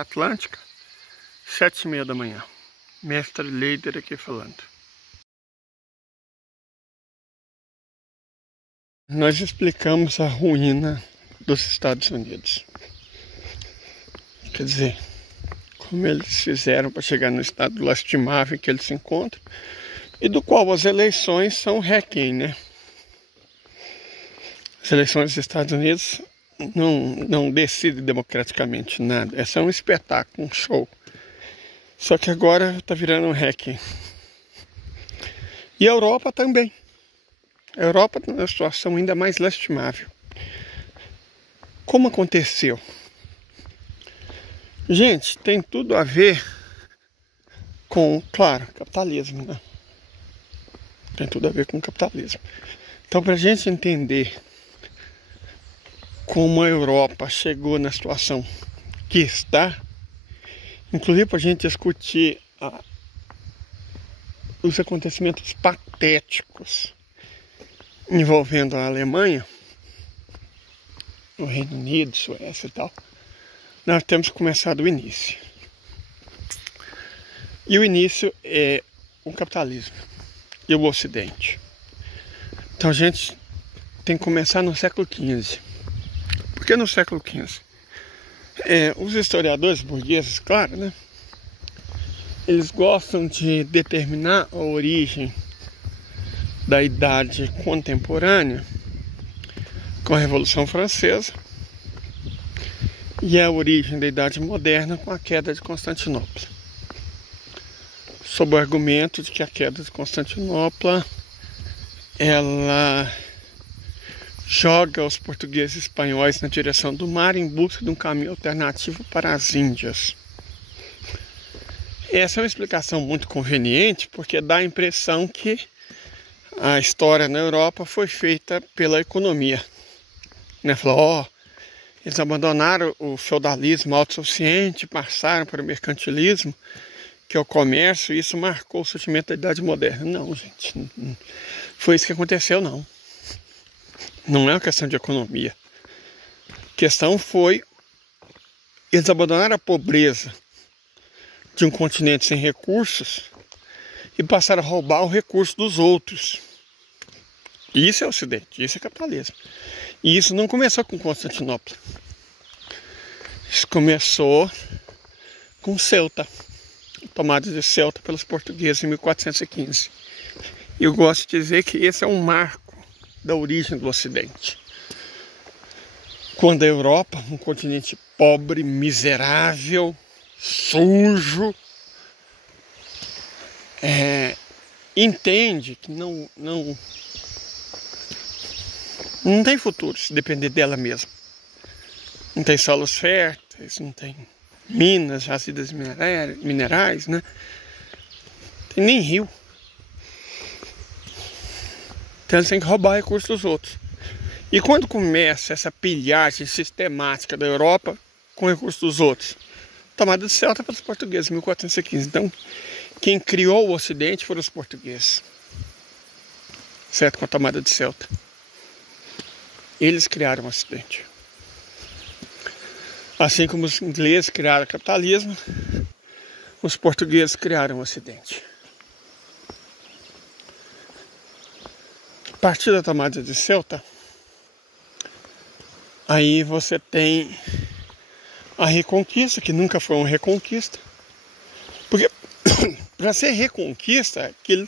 Mata Atlântica, 7h30 da manhã. Mestre Leider aqui falando. Nós explicamos a ruína dos Estados Unidos. Quer dizer, como eles fizeram para chegar no estado lastimável em que eles se encontram, e do qual as eleições são requiem, né? As eleições dos Estados Unidos não decidem democraticamente nada. É só um espetáculo, um show. Só que agora está virando um requiem. E a Europa também. A Europa está numa situação ainda mais lastimável. Como aconteceu? Gente, tem tudo a ver com, claro, capitalismo, né? Tem tudo a ver com capitalismo. Então, para a gente entender como a Europa chegou na situação que está, inclusive para a gente discutir os acontecimentos patéticos envolvendo a Alemanha, o Reino Unido, Suécia e tal, nós temos que começar do início. E o início é o capitalismo e o Ocidente. Então a gente tem que começar no século XV. Por que no século XV? Os historiadores burgueses, claro, né? Eles gostam de determinar a origem da idade contemporânea com a Revolução Francesa e a origem da idade moderna com a queda de Constantinopla. Sob o argumento de que a queda de Constantinopla ela joga os portugueses e espanhóis na direção do mar em busca de um caminho alternativo para as Índias. Essa é uma explicação muito conveniente, porque dá a impressão que a história na Europa foi feita pela economia. Né? Falou, eles abandonaram o feudalismo autossuficiente, passaram para o mercantilismo, que é o comércio, e isso marcou o surgimento da Idade Moderna. Não, gente, não foi isso que aconteceu, não. Não é uma questão de economia. A questão foi, eles abandonaram a pobreza de um continente sem recursos e passaram a roubar o recurso dos outros. Isso é o Ocidente, isso é capitalismo. E isso não começou com Constantinopla. Isso começou com Ceuta, tomada de Ceuta pelos portugueses em 1415. E eu gosto de dizer que esse é um marco da origem do Ocidente. Quando a Europa, um continente pobre, miserável, sujo, entende que não tem futuro se depender dela mesma. Não tem solos férteis, não tem minas, jazidas minerais, né? Não tem nem rio. Então eles têm que roubar recursos dos outros. E quando começa essa pilhagem sistemática da Europa com recursos dos outros? Tomada de Ceuta pelos portugueses em 1415. Então, quem criou o Ocidente foram os portugueses. Certo? Com a tomada de Ceuta. Eles criaram o Ocidente. Assim como os ingleses criaram o capitalismo, os portugueses criaram o Ocidente. A partir da tomada de Ceuta, aí você tem a Reconquista, que nunca foi uma reconquista. Porque para ser reconquista, aquilo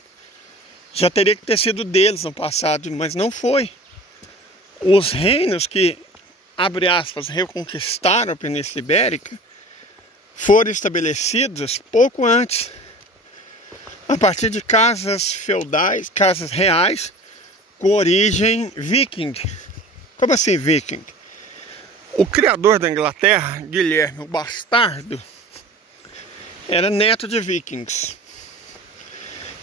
já teria que ter sido deles no passado, mas não foi. Os reinos que, abre aspas, reconquistaram a Península Ibérica foram estabelecidos pouco antes, a partir de casas feudais, casas reais, com origem viking. Como assim viking? O criador da Inglaterra, Guilherme o Bastardo, era neto de vikings.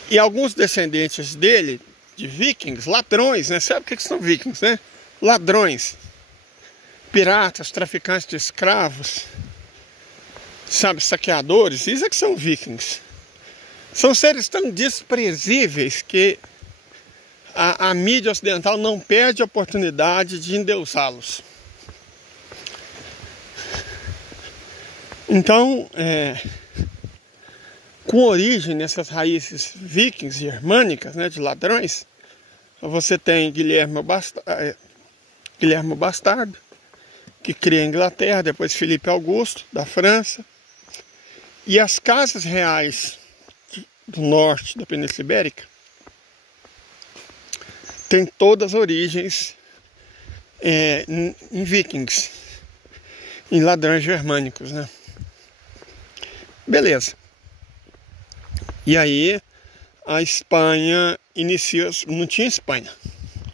E alguns descendentes dele, de vikings, ladrões, né? Sabe o que são vikings, né? Ladrões, piratas, traficantes de escravos, sabe, saqueadores, isso é que são vikings. São seres tão desprezíveis que a mídia ocidental não perde a oportunidade de endeusá-los. Então, com origem nessas raízes vikings, germânicas, né, de ladrões, você tem Guilherme Bastardo, que cria a Inglaterra, depois Filipe Augusto, da França, e as casas reais do norte da Península Ibérica têm todas as origens em vikings, em ladrões germânicos, né? Beleza. E aí a Espanha inicia, não tinha Espanha,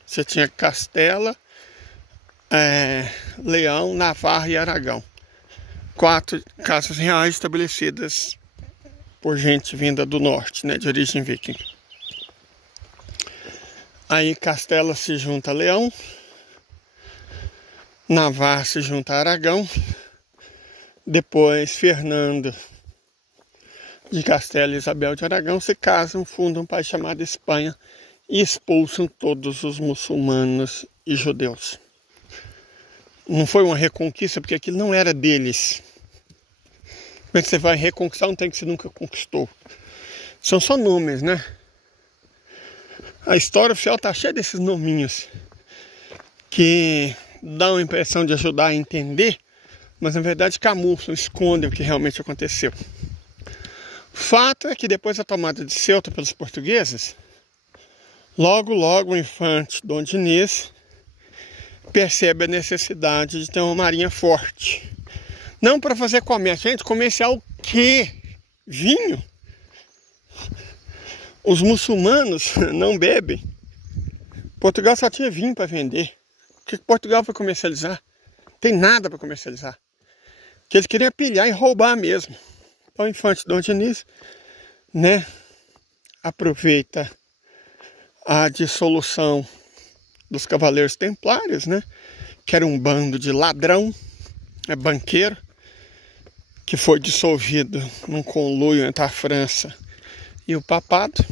você tinha Castela, Leão, Navarra e Aragão. 4 casas reais estabelecidas por gente vinda do norte, né, de origem viking. Aí Castela se junta a Leão, Navarra se junta a Aragão, depois Fernando de Castela e Isabel de Aragão se casam, fundam um país chamado Espanha e expulsam todos os muçulmanos e judeus. Não foi uma reconquista, porque aquilo não era deles. Como é que você vai reconquistar um trem que você nunca conquistou? São só nomes, né? A história oficial está cheia desses nominhos que dão a impressão de ajudar a entender, mas na verdade camuflam, escondem o que realmente aconteceu. Fato é que depois da tomada de Ceuta pelos portugueses, logo o infante Dom Dinis percebe a necessidade de ter uma marinha forte. Não para fazer comércio. Gente, comercial o quê? Vinho? Os muçulmanos não bebem. Portugal só tinha vinho para vender. O que Portugal foi comercializar? Não tem nada para comercializar. Que eles queriam pilhar e roubar mesmo. Então o infante Dom Dinis, né, aproveita a dissolução dos Cavaleiros Templários, né, que era um bando de ladrão, banqueiro, que foi dissolvido num conluio entre a França e o papado.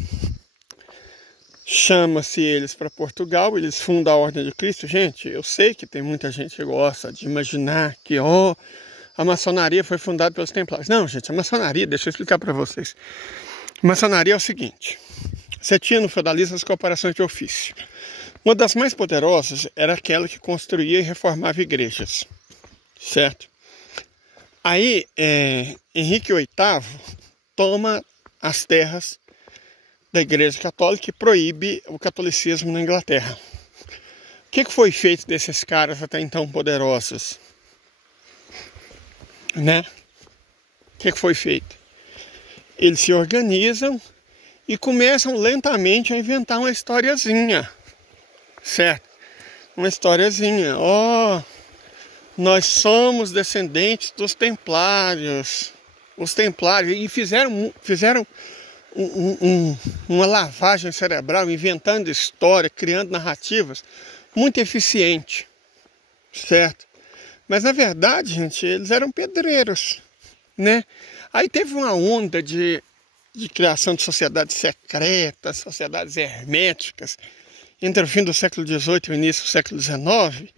Chama-se eles para Portugal, eles fundam a Ordem de Cristo. Gente, eu sei que tem muita gente que gosta de imaginar que a maçonaria foi fundada pelos templários. Não, gente, a maçonaria, deixa eu explicar para vocês. A maçonaria é o seguinte: você tinha no feudalismo as corporações de ofício. Uma das mais poderosas era aquela que construía e reformava igrejas, certo? Aí, Henrique VIII toma as terras da Igreja Católica e proíbe o catolicismo na Inglaterra. O que foi feito desses caras até então poderosos? Né? O que foi feito? Eles se organizam e começam lentamente a inventar uma historiazinha, certo? Uma historiazinha. Nós somos descendentes dos templários. Os templários. E fizeram uma lavagem cerebral, inventando história, criando narrativas muito eficiente, certo? Mas na verdade, gente, eles eram pedreiros, né? Aí teve uma onda de criação de sociedades secretas, sociedades herméticas, entre o fim do século XVIII e o início do século XIX.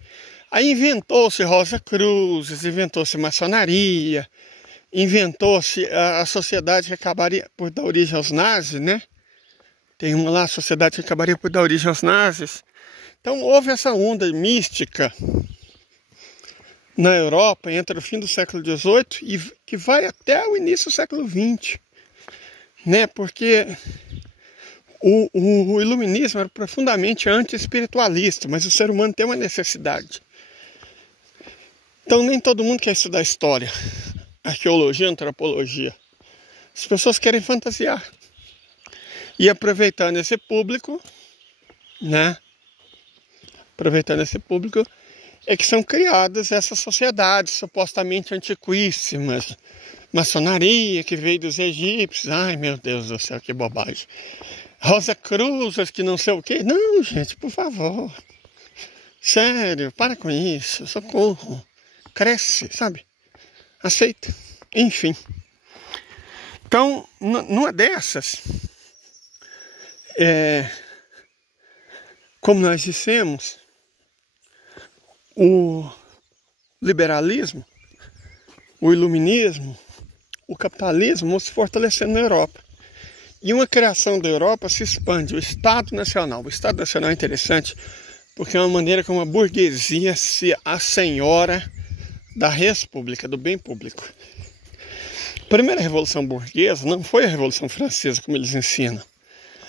Aí inventou-se Rosa Cruzes, inventou-se maçonaria, inventou-se a sociedade que acabaria por dar origem aos nazis, né? Tem uma lá, a sociedade que acabaria por dar origem aos nazis. Então houve essa onda mística na Europa entre o fim do século XVIII e que vai até o início do século XX, né? Porque o iluminismo era profundamente anti-espiritualista, mas o ser humano tem uma necessidade. Então nem todo mundo quer estudar história, arqueologia, antropologia. As pessoas querem fantasiar. E aproveitando esse público, né? Aproveitando esse público, é que são criadas essas sociedades supostamente antiquíssimas. Maçonaria que veio dos egípcios. Ai, meu Deus do céu, que bobagem. Rosa Cruzes, que não sei o quê. Não, gente, por favor. Sério, para com isso. Socorro. Cresce, sabe? Aceita. Enfim. Então, numa dessas, como nós dissemos, o liberalismo o iluminismo, o capitalismo se fortalecendo na Europa. E uma criação da Europa se expande, o Estado Nacional. O Estado Nacional é interessante porque é uma maneira como a burguesia se assenhora da res pública, do bem público. A primeira Revolução Burguesa não foi a Revolução Francesa, como eles ensinam.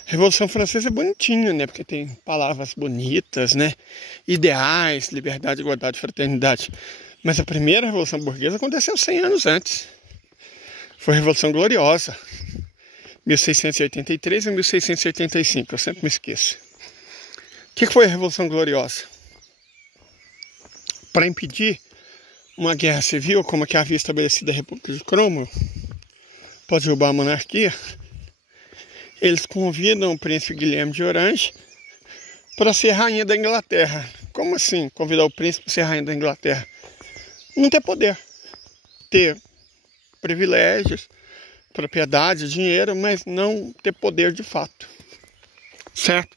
A Revolução Francesa é bonitinha, né? Porque tem palavras bonitas, né? Ideais, liberdade, igualdade, fraternidade. Mas a primeira Revolução Burguesa aconteceu 100 anos antes. Foi a Revolução Gloriosa. 1683 a 1685, eu sempre me esqueço. O que foi a Revolução Gloriosa? Para impedir uma guerra civil, como a que havia estabelecido a República de Cromwell, para derrubar a monarquia, eles convidam o príncipe Guilherme de Orange para ser rainha da Inglaterra. Como assim convidar o príncipe para ser rainha da Inglaterra? Não ter poder, ter privilégios, propriedade, dinheiro, mas não ter poder de fato, certo?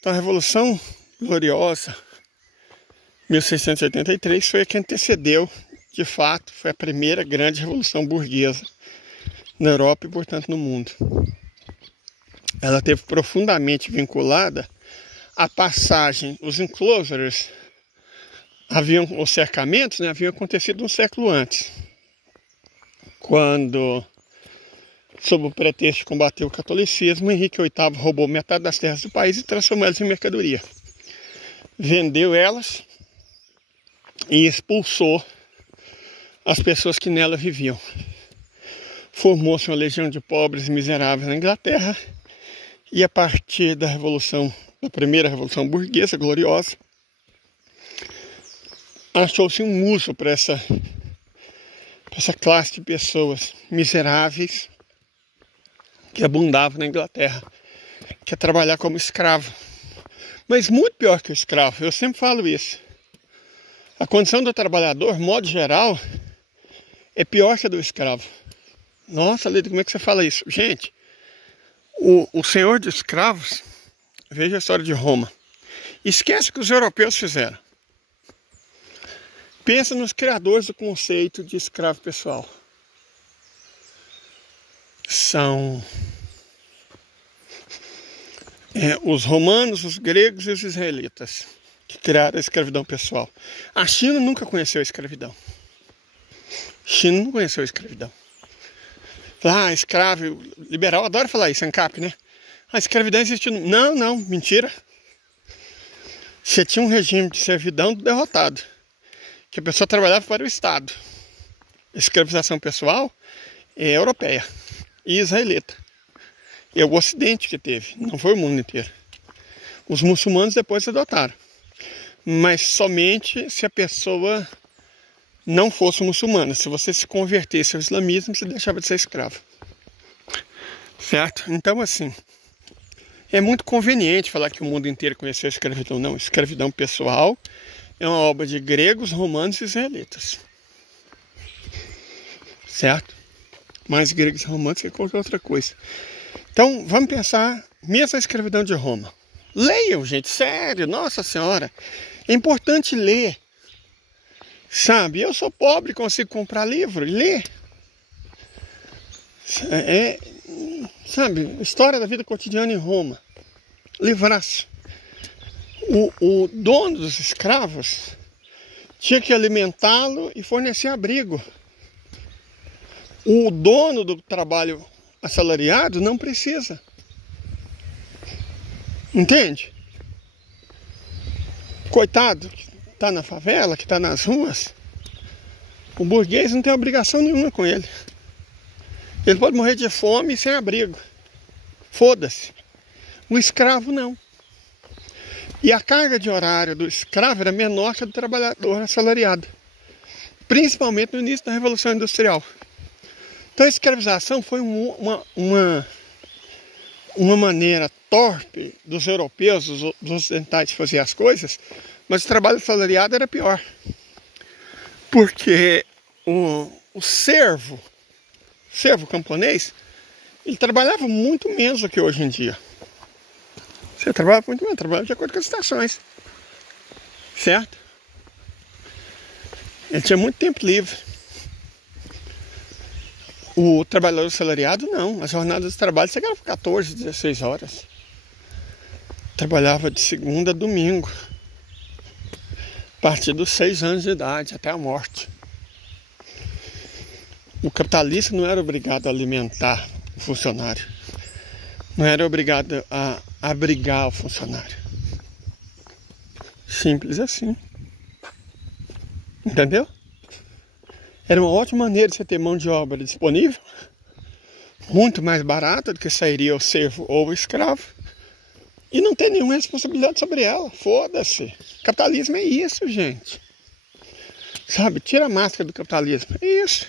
Então a Revolução Gloriosa, 1683, foi a que antecedeu, de fato, foi a primeira grande revolução burguesa na Europa e, portanto, no mundo. Ela esteve profundamente vinculada à passagem, os enclosures, os cercamentos, né, haviam acontecido um século antes, quando, sob o pretexto de combater o catolicismo, Henrique VIII roubou metade das terras do país e transformou elas em mercadoria. Vendeu elas e expulsou as pessoas que nela viviam. Formou-se uma legião de pobres e miseráveis na Inglaterra e a partir da primeira Revolução Burguesa, gloriosa, achou-se um uso para essa classe de pessoas miseráveis que abundavam na Inglaterra, que é trabalhar como escravo. Mas muito pior que o escravo, eu sempre falo isso. A condição do trabalhador, modo geral, é pior que a do escravo. Nossa, Lida, como é que você fala isso? Gente, o senhor de escravos, veja a história de Roma. Esquece o que os europeus fizeram. Pensa nos criadores do conceito de escravo pessoal. São os romanos, os gregos e os israelitas que criaram a escravidão pessoal. A China nunca conheceu a escravidão. China não conheceu a escravidão. Escravo, liberal adora falar isso, ANCAP, né? A escravidão existiu. Não, mentira. Você tinha um regime de servidão derrotado, que a pessoa trabalhava para o Estado. A escravização pessoal é europeia e israelita. É o Ocidente que teve, não foi o mundo inteiro. Os muçulmanos depois adotaram. Mas somente se a pessoa não fosse muçulmana. Se você se convertesse ao islamismo, você deixava de ser escravo. Certo? Então, assim, é muito conveniente falar que o mundo inteiro conheceu a escravidão. Não, escravidão pessoal é uma obra de gregos, romanos e israelitas. Certo? Mais gregos e romanos que qualquer outra coisa. Então, vamos pensar mesmo a escravidão de Roma. Leiam, gente, sério, nossa senhora. É importante ler. Sabe, eu sou pobre, consigo comprar livro e ler. Sabe, história da vida cotidiana em Roma. Livraço. O dono dos escravos tinha que alimentá-lo e fornecer abrigo. O dono do trabalho assalariado não precisa. Entende? Coitado que está na favela, que está nas ruas, o burguês não tem obrigação nenhuma com ele. Ele pode morrer de fome e sem abrigo. Foda-se. O escravo não. E a carga de horário do escravo era menor que a do trabalhador assalariado. Principalmente no início da Revolução Industrial. Então a escravização foi uma maneira torpe dos europeus, dos ocidentais de fazer as coisas, mas o trabalho assalariado era pior. Porque o servo camponês, ele trabalhava muito menos do que hoje em dia. Você trabalhava muito menos, trabalhava de acordo com as estações. Certo? Ele tinha muito tempo livre. O trabalhador assalariado não, as jornadas de trabalho chegaram por 14, 16 horas. Trabalhava de segunda a domingo, a partir dos 6 anos de idade até a morte. O capitalista não era obrigado a alimentar o funcionário, não era obrigado a abrigar o funcionário. Simples assim. Entendeu? Era uma ótima maneira de você ter mão de obra disponível, muito mais barata do que sairia o servo ou o escravo, e não ter nenhuma responsabilidade sobre ela. Foda-se. Capitalismo é isso, gente. Sabe? Tira a máscara do capitalismo. É isso.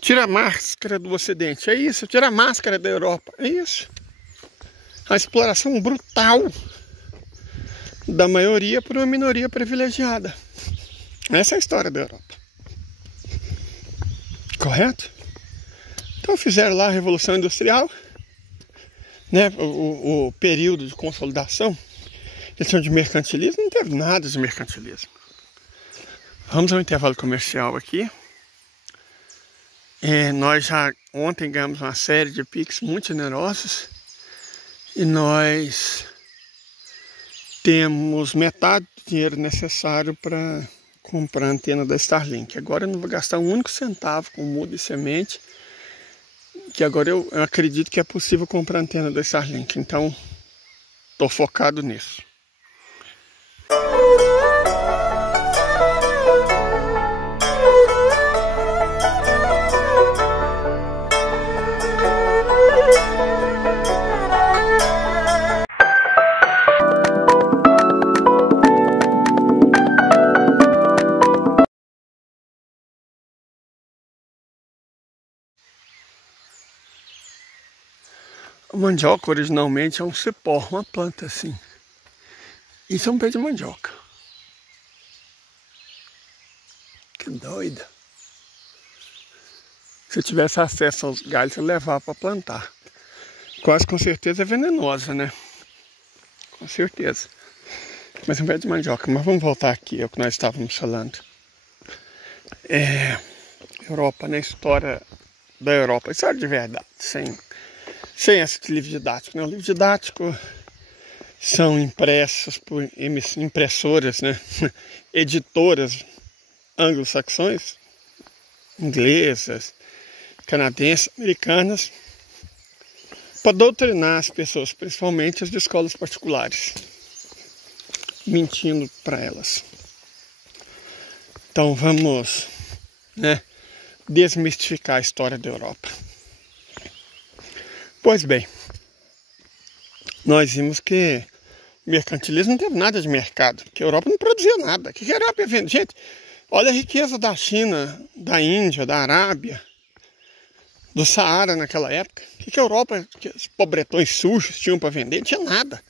Tira a máscara do Ocidente. É isso. Tira a máscara da Europa. É isso. A exploração brutal da maioria por uma minoria privilegiada. Essa é a história da Europa. Correto? Então fizeram lá a Revolução Industrial, né? O período de consolidação, eles são de mercantilismo, não teve nada de mercantilismo. Vamos ao intervalo comercial aqui. Nós já ontem ganhamos uma série de Pix muito generosos e nós temos metade do dinheiro necessário para comprar a antena da Starlink. Agora eu não vou gastar um único centavo com muda e semente, que agora eu acredito que é possível comprar a antena da Starlink. Então, estou focado nisso. A mandioca originalmente é um cipó, uma planta assim. Isso é um pé de mandioca. Que doida. Se eu tivesse acesso aos galhos, eu levava para plantar. Quase com certeza é venenosa, né? Com certeza. Mas é um pé de mandioca. Mas vamos voltar aqui ao que nós estávamos falando. Europa, né? História da Europa. História de verdade, sem esse livro didático, né? O livro didático são impressos por impressoras, né? Editoras anglo-saxões, inglesas, canadenses, americanas, para doutrinar as pessoas, principalmente as de escolas particulares, mentindo para elas. Então vamos, né, desmistificar a história da Europa. Pois bem, nós vimos que o mercantilismo não teve nada de mercado, que a Europa não produzia nada. O que a Europa ia vender? Gente, olha a riqueza da China, da Índia, da Arábia, do Saara naquela época. O que a Europa, que os pobretões sujos tinham para vender? Não tinha nada.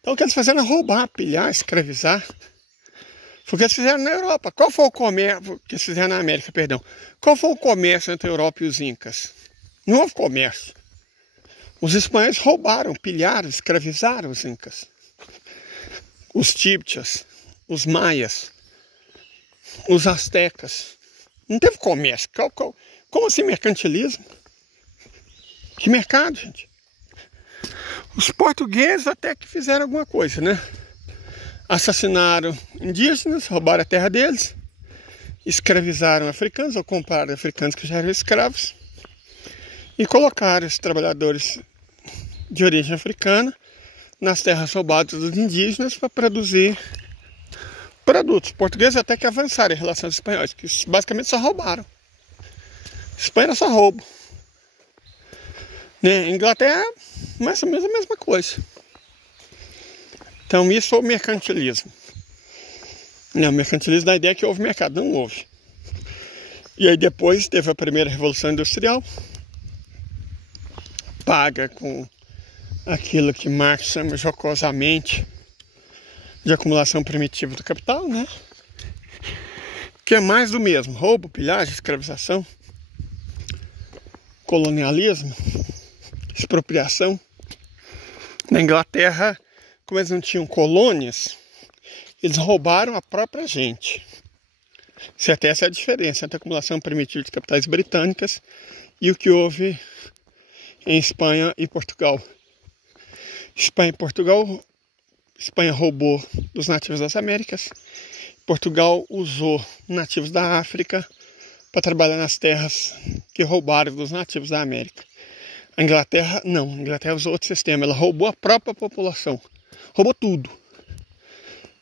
Então o que eles fizeram é roubar, pilhar, escravizar. Foi o que eles fizeram na Europa. Qual foi o comércio que eles fizeram na América, perdão? Qual foi o comércio entre a Europa e os Incas? Não houve comércio. Os espanhóis roubaram, pilharam, escravizaram os Incas. Os Típtias, os Maias, os Astecas. Não teve comércio. Como assim mercantilismo? Que mercado, gente? Os portugueses até que fizeram alguma coisa, né? Assassinaram indígenas, roubaram a terra deles, escravizaram africanos, ou compraram africanos que já eram escravos, e colocaram os trabalhadores de origem africana nas terras roubadas dos indígenas para produzir produtos. Os portugueses até que avançaram em relação aos espanhóis, que basicamente só roubaram. Espanha era só roubo. Né? Inglaterra, mais ou menos a mesma coisa. Então isso foi o mercantilismo. Não, o mercantilismo da ideia que houve mercado, não houve. E aí depois teve a primeira Revolução Industrial, paga com aquilo que Marx chama jocosamente de acumulação primitiva do capital, né? Que é mais do mesmo: roubo, pilhagem, escravização, colonialismo, expropriação. Na Inglaterra, como eles não tinham colônias, eles roubaram a própria gente. Essa é a diferença entre a acumulação primitiva de capitais britânicas e o que houve em Espanha e Portugal. Espanha e Portugal, Espanha roubou dos nativos das Américas, Portugal usou nativos da África para trabalhar nas terras que roubaram dos nativos da América. A Inglaterra não, a Inglaterra usou outro sistema, ela roubou a própria população, roubou tudo.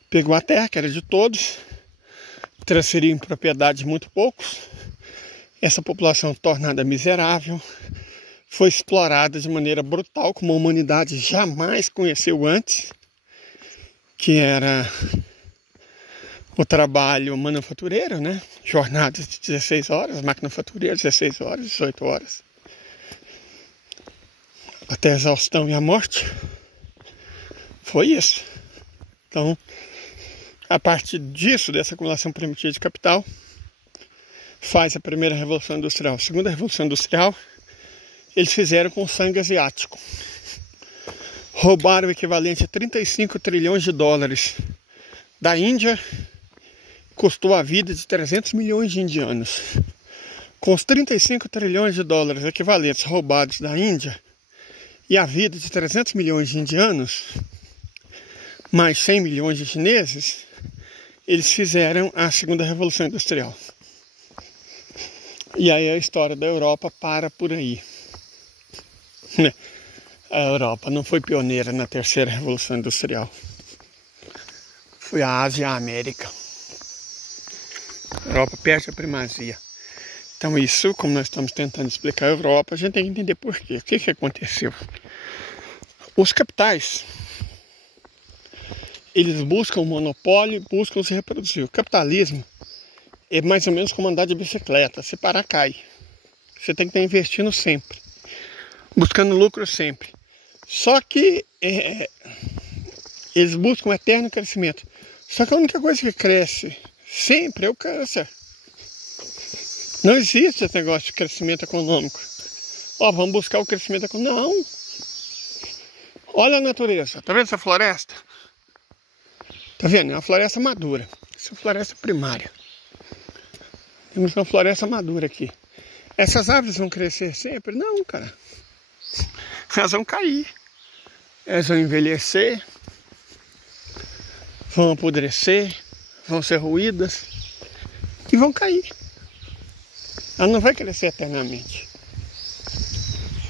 Pegou a terra, que era de todos, transferiu em propriedade de muito poucos, essa população tornada miserável, foi explorada de maneira brutal, como a humanidade jamais conheceu antes, que era o trabalho manufatureiro, né? Jornadas de 16 horas, maquinafatureira, 16 horas, 18 horas. Até a exaustão e a morte. Foi isso. Então, a partir disso, dessa acumulação primitiva de capital, faz a primeira Revolução Industrial. A segunda Revolução Industrial, eles fizeram com sangue asiático. Roubaram o equivalente a 35 trilhões de dólares da Índia, custou a vida de 300 milhões de indianos. Com os 35 trilhões de dólares equivalentes roubados da Índia e a vida de 300 milhões de indianos, mais 100 milhões de chineses, eles fizeram a segunda Revolução Industrial. E aí a história da Europa para por aí. A Europa não foi pioneira na terceira Revolução Industrial. Foi a Ásia e a América. A Europa perde a primazia. Então isso, como nós estamos tentando explicar a Europa, a gente tem que entender por quê. O que aconteceu? Os capitais, eles buscam o monopólio e buscam se reproduzir. O capitalismo é mais ou menos como andar de bicicleta. Se parar, cai. Você tem que estar investindo sempre, buscando lucro sempre. Só que eles buscam um eterno crescimento. Só que a única coisa que cresce sempre é o câncer. Não existe esse negócio de crescimento econômico. Vamos buscar o crescimento econômico. Não. Olha a natureza. Tá vendo essa floresta? Tá vendo? É uma floresta madura. Essa é uma floresta primária. Temos uma floresta madura aqui. Essas árvores vão crescer sempre? Não, cara. Elas vão cair. Elas vão envelhecer. Vão apodrecer. Vão ser ruídas. E vão cair. Ela não vai crescer eternamente.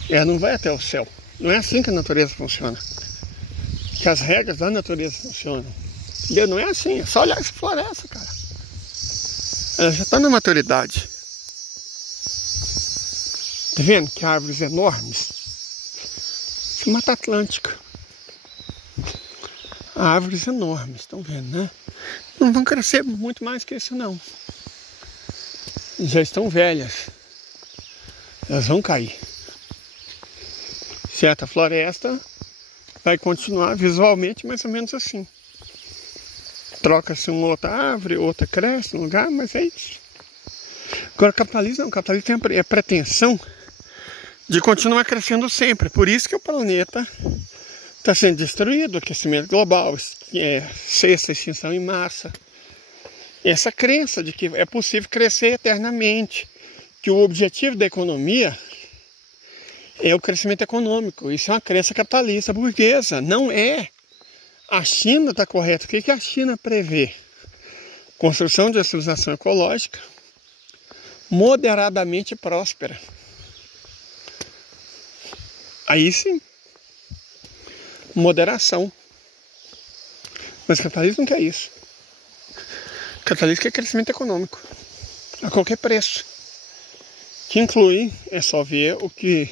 Ela não vai até o céu. Não é assim que a natureza funciona. Que as regras da natureza funcionam. Entendeu? Não é assim. É só olhar essa floresta, cara. Ela já está na maturidade. Tá vendo que árvores enormes? Isso é Mata Atlântica. Árvores enormes, estão vendo, né? Não vão crescer muito mais que isso, não. Já estão velhas. Elas vão cair. Certa floresta vai continuar visualmente mais ou menos assim. Troca-se uma outra árvore, outra cresce no lugar, mas é isso. Agora o capitalismo não. O capitalismo tem a pretensão de continuar crescendo sempre. Por isso que o planeta está sendo destruído, aquecimento global, sexta extinção em massa. Essa crença de que é possível crescer eternamente, que o objetivo da economia é o crescimento econômico. Isso é uma crença capitalista burguesa, não é. A China está correta. O que a China prevê? Construção de uma civilização ecológica moderadamente próspera. Aí sim, moderação. Mas o capitalismo não quer isso. O capitalismo quer crescimento econômico a qualquer preço, que inclui, é só ver o que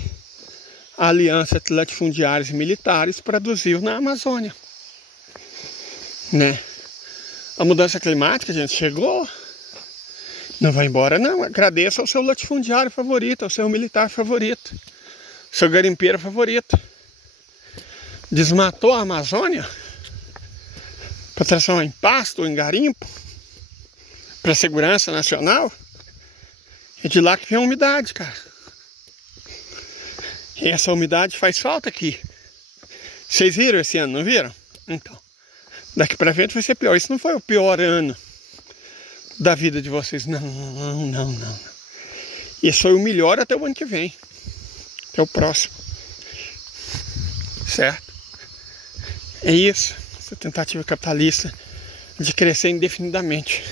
a aliança de latifundiários e militares produziu na Amazônia, né? A mudança climática, a gente chegou, não vai embora não. Agradeça ao seu latifundiário favorito, ao seu militar favorito, seu garimpeiro favorito. Desmatou a Amazônia para transformar em pasto ou em garimpo, para a segurança nacional. É de lá que vem a umidade, cara. E essa umidade faz falta aqui. Vocês viram esse ano, não viram? Então, daqui para frente vai ser pior. Isso não foi o pior ano da vida de vocês. Não. E esse foi o melhor até o ano que vem. Até o próximo. Certo? É isso. Essa tentativa capitalista de crescer indefinidamente.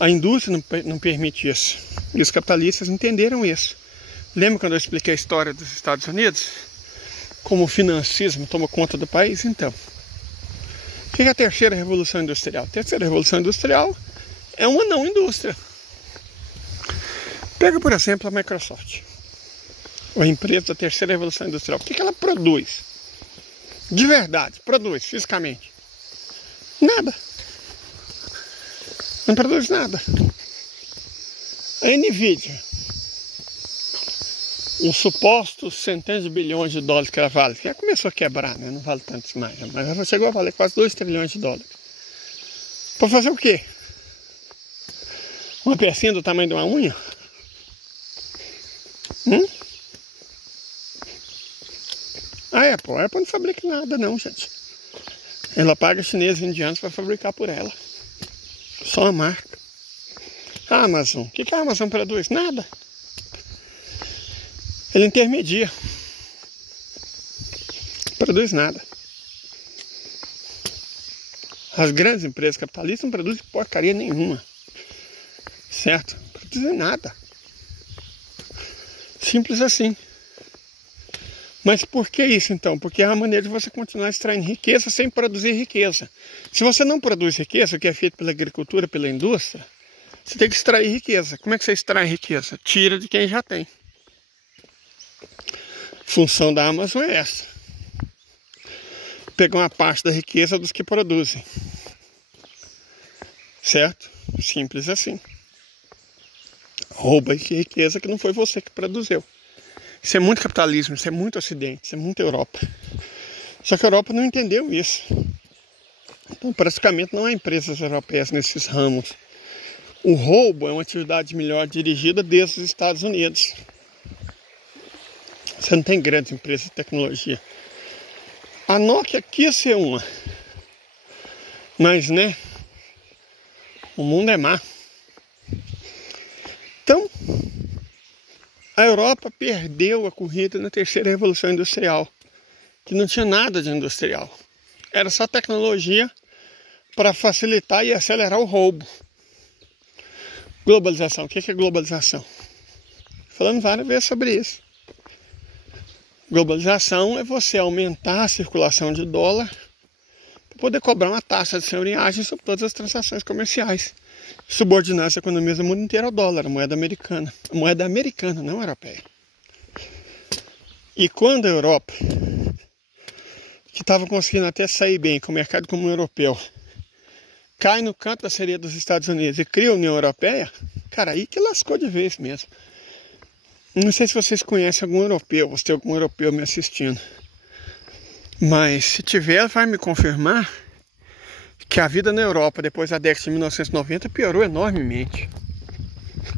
A indústria não permite isso. E os capitalistas entenderam isso. Lembra quando eu expliquei a história dos Estados Unidos? Como o financismo toma conta do país? Então, o que é a terceira revolução industrial? A terceira revolução industrial é uma não indústria. Pega, por exemplo, a Microsoft. A empresa da terceira revolução industrial. O que ela produz? De verdade, produz fisicamente. Nada. Não produz nada. A Nvidia, os supostos centenas de bilhões de dólares que ela vale, já começou a quebrar, né? Não vale tantos mais, mas ela chegou a valer quase 2 trilhões de dólares. Para fazer o quê? Uma pecinha do tamanho de uma unha? A Apple não fabrica nada não, gente. Ela paga chineses e indianos para fabricar por ela. Só a marca. A Amazon. O que a Amazon produz? Nada. Ela intermedia. Produz nada. As grandes empresas capitalistas não produzem porcaria nenhuma. Certo? Não produzem nada. Simples assim. Mas por que isso então? Porque é a maneira de você continuar extraindo riqueza sem produzir riqueza. Se você não produz riqueza, o que é feito pela agricultura, pela indústria, você tem que extrair riqueza. Como é que você extrai riqueza? Tira de quem já tem. A função da Amazon é essa. Pegar uma parte da riqueza dos que produzem. Certo? Simples assim. Rouba de riqueza que não foi você que produziu. Isso é muito capitalismo, isso é muito Ocidente, isso é muito Europa. Só que a Europa não entendeu isso. Então, praticamente não há empresas europeias nesses ramos. O roubo é uma atividade melhor dirigida desde os Estados Unidos. Você não tem grandes empresas de tecnologia. A Nokia quis ser uma. Mas, né? O mundo é má. Então, a Europa perdeu a corrida na terceira revolução industrial, que não tinha nada de industrial. Era só tecnologia para facilitar e acelerar o roubo. Globalização. O que é globalização? Falando várias vezes sobre isso. Globalização é você aumentar a circulação de dólar para poder cobrar uma taxa de senhoriagem sobre todas as transações comerciais. Subordinar as economias do mundo inteiro ao dólar, a moeda americana. A moeda americana, não europeia. E quando a Europa, que estava conseguindo até sair bem com o mercado comum europeu, cai no canto da sereia dos Estados Unidos e cria a União Europeia, cara, aí que lascou de vez mesmo. Não sei se vocês conhecem algum europeu, se tem algum europeu me assistindo. Mas se tiver, vai me confirmar que a vida na Europa, depois da década de 1990, piorou enormemente.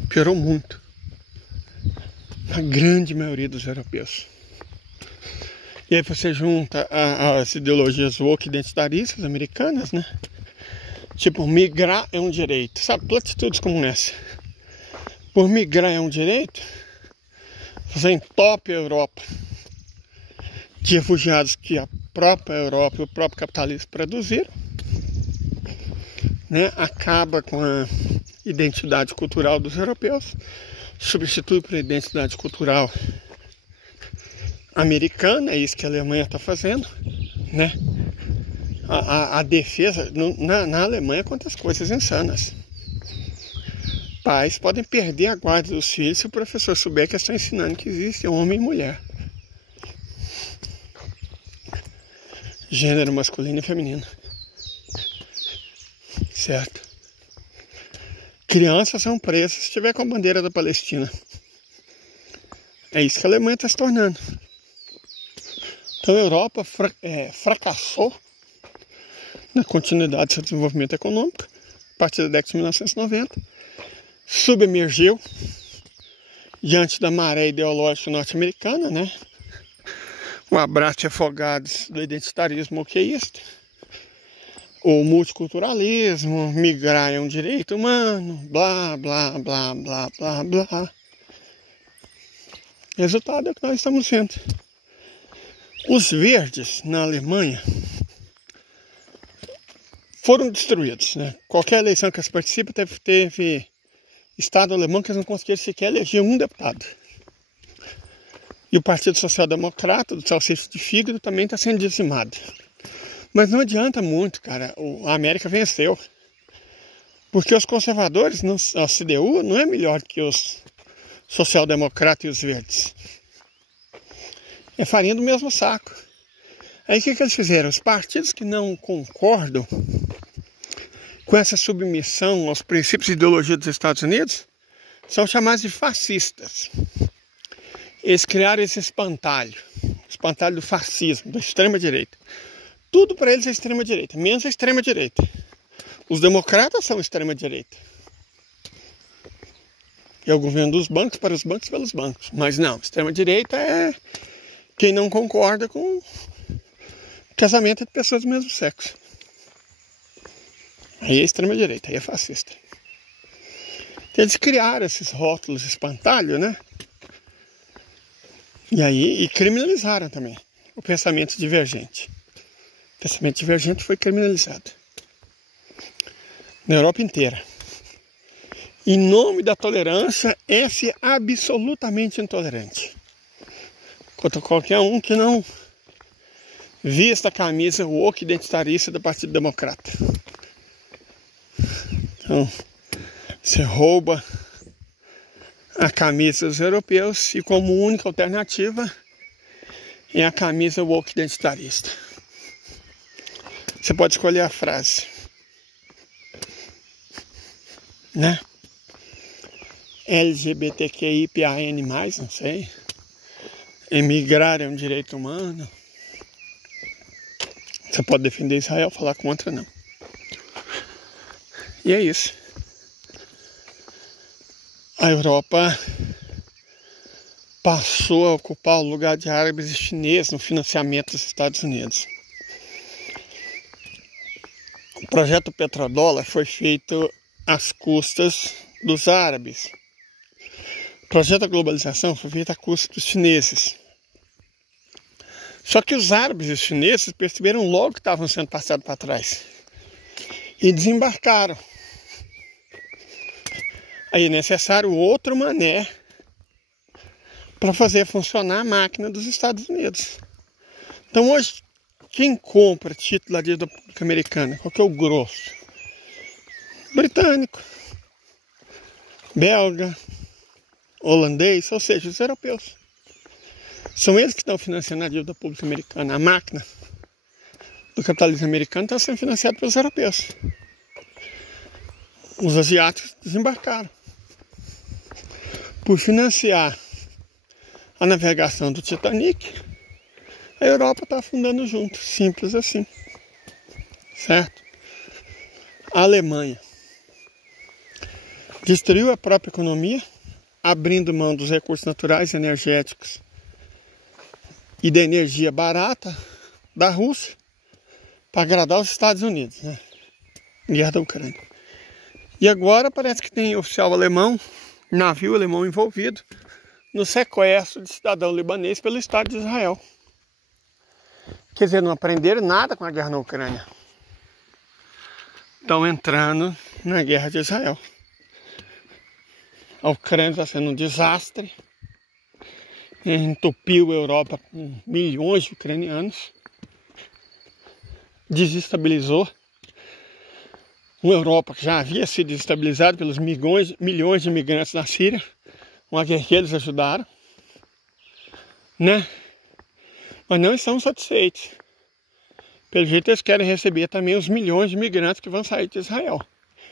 Piorou muito. A grande maioria dos europeus. E aí você junta as ideologias woke identitaristas americanas, né? Tipo, migrar é um direito. Sabe, platitudes como essa. Por migrar é um direito, você entope a Europa de refugiados que a própria Europa e o próprio capitalismo produziram. Né, acaba com a identidade cultural dos europeus, substitui por identidade cultural americana, é isso que a Alemanha está fazendo, né? A defesa, na Alemanha acontecem coisas insanas. Pais podem perder a guarda dos filhos se o professor souber que estão ensinando que existe homem e mulher. Gênero masculino e feminino. Certo? Crianças são presas se estiver com a bandeira da Palestina. É isso que a Alemanha está se tornando. Então a Europa fracassou na continuidade do seu desenvolvimento econômico a partir da década de 1990. Subemergiu diante da maré ideológica norte-americana, né? Um abraço de afogados do identitarismo oqueísta. O multiculturalismo, migrar é um direito humano, blá, blá, blá, blá, blá, blá. Resultado é o que nós estamos vendo. Os verdes na Alemanha foram destruídos, né? Qualquer eleição que eles participam teve Estado alemão que eles não conseguiram sequer eleger um deputado. E o Partido Social Democrata, do salsicha de fígado, também está sendo dizimado. Mas não adianta muito, cara. A América venceu. Porque os conservadores, a CDU, não é melhor que os social-democratas e os verdes. É farinha do mesmo saco. Aí o que eles fizeram? Os partidos que não concordam com essa submissão aos princípios e ideologia dos Estados Unidos são chamados de fascistas. Eles criaram esse espantalho do fascismo, da extrema-direita. Tudo para eles é extrema-direita, menos a extrema-direita. Os democratas são extrema-direita. É o governo dos bancos para os bancos pelos bancos. Mas não, extrema-direita é quem não concorda com casamento entre pessoas do mesmo sexo. Aí é extrema-direita, aí é fascista. Então, eles criaram esses rótulos espantalho, né? E criminalizaram também o pensamento divergente. O pensamento divergente foi criminalizado na Europa inteira. Em nome da tolerância, esse é absolutamente intolerante contra qualquer um que não vista a camisa woke identitarista do Partido Democrata. Então, você rouba a camisa dos europeus e como única alternativa é a camisa woke identitarista. Você pode escolher a frase, né? LGBTQIAPN+, não sei. Emigrar é um direito humano. Você pode defender Israel, falar contra, não. E é isso. A Europa passou a ocupar o lugar de árabes e chineses no financiamento dos Estados Unidos. O projeto Petrodólar foi feito às custas dos árabes. O projeto da globalização foi feito à custa dos chineses. Só que os árabes e os chineses perceberam logo que estavam sendo passados para trás e desembarcaram. Aí é necessário outro mané para fazer funcionar a máquina dos Estados Unidos. Então hoje, quem compra título da dívida pública americana? Qual que é o grosso? Britânico, belga, holandês, ou seja, os europeus. São eles que estão financiando a dívida pública americana. A máquina do capitalismo americano está sendo financiada pelos europeus. Os asiáticos desembarcaram. Por financiar a navegação do Titanic, a Europa está afundando junto. Simples assim. Certo? A Alemanha destruiu a própria economia, abrindo mão dos recursos naturais e energéticos e da energia barata da Rússia para agradar os Estados Unidos, né? Guerra da Ucrânia. E agora parece que tem oficial alemão, navio alemão envolvido no sequestro de cidadão libanês pelo Estado de Israel. Quer dizer, não aprenderam nada com a guerra na Ucrânia. Estão entrando na guerra de Israel. A Ucrânia está sendo um desastre. Entupiu a Europa com milhões de ucranianos. Desestabilizou uma Europa que já havia sido desestabilizada pelos milhões de imigrantes na Síria. Uma guerra que eles ajudaram. Né? Mas não estão satisfeitos. Pelo jeito eles querem receber também os milhões de imigrantes que vão sair de Israel.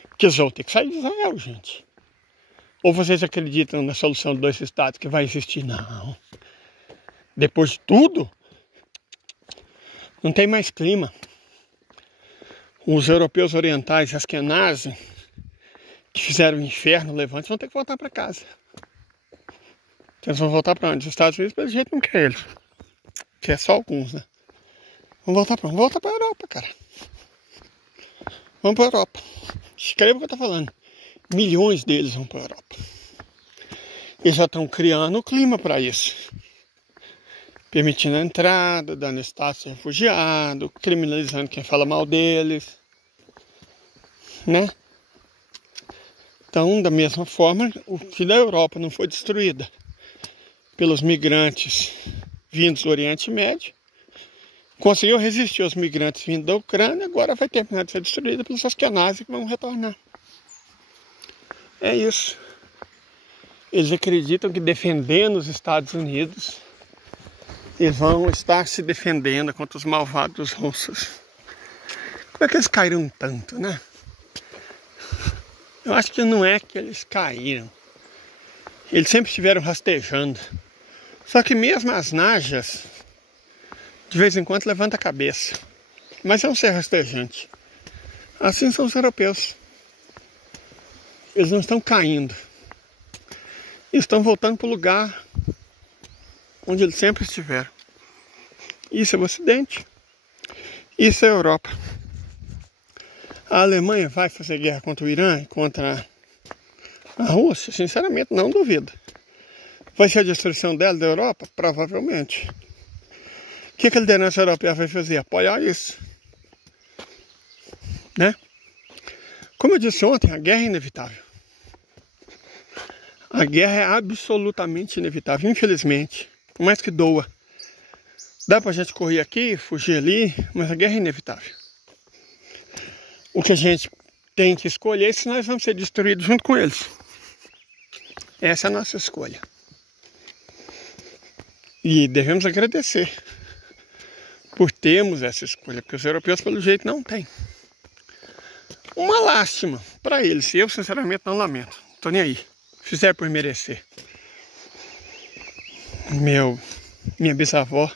Porque eles vão ter que sair de Israel, gente. Ou vocês acreditam na solução de 2 estados que vai existir? Não. Depois de tudo, não tem mais clima. Os europeus orientais, Askenazi, que fizeram o inferno, o Levante, vão ter que voltar para casa. Então eles vão voltar para onde? Os Estados Unidos, pelo jeito, não quer eles. Quer só alguns, né? Vamos voltar para onde? Vamos voltar para a Europa, cara. Vamos para a Europa. Escreva o que eu estou falando. Milhões deles vão para a Europa. Eles já estão criando o clima para isso. Permitindo a entrada, dando status de refugiado, criminalizando quem fala mal deles, né? Então, da mesma forma, o que da Europa não foi destruída pelos migrantes vindos do Oriente Médio, conseguiu resistir aos migrantes vindos da Ucrânia, agora vai terminar de ser destruída pelos askenazes que vão retornar. É isso. Eles acreditam que defendendo os Estados Unidos, eles vão estar se defendendo contra os malvados russos. Como é que eles caíram tanto, né? Eu acho que não é que eles caíram. Eles sempre estiveram rastejando. Só que mesmo as najas, de vez em quando, levanta a cabeça. Mas é um ser rastejante. Assim são os europeus. Eles não estão caindo. Eles estão voltando para o lugar onde eles sempre estiveram. Isso é o Ocidente. Isso é a Europa. A Alemanha vai fazer guerra contra o Irã e contra a Rússia? Sinceramente, não duvido. Vai ser a destruição dela, da Europa? Provavelmente. O que a liderança europeia vai fazer? Apoiar isso. Né? Como eu disse ontem, a guerra é inevitável. A guerra é absolutamente inevitável, infelizmente. Por mais que doa. Dá pra gente correr aqui, fugir ali, mas a guerra é inevitável. O que a gente tem que escolher é se nós vamos ser destruídos junto com eles. Essa é a nossa escolha. E devemos agradecer por termos essa escolha, porque os europeus, pelo jeito, não têm. Uma lástima para eles. Eu, sinceramente, não lamento. Tô nem aí. Fizeram por merecer. Minha bisavó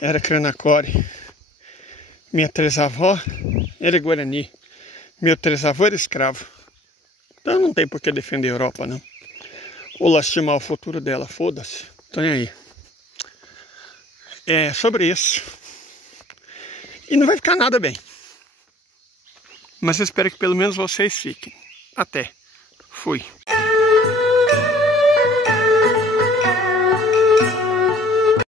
era Cranacore. Minha trisavó era Guarani. Meu trisavô era escravo. Então não tem por que defender a Europa, não. Ou lastimar o futuro dela. Foda-se. Tô nem aí. É sobre isso. E não vai ficar nada bem. Mas eu espero que pelo menos vocês fiquem. Até. Fui.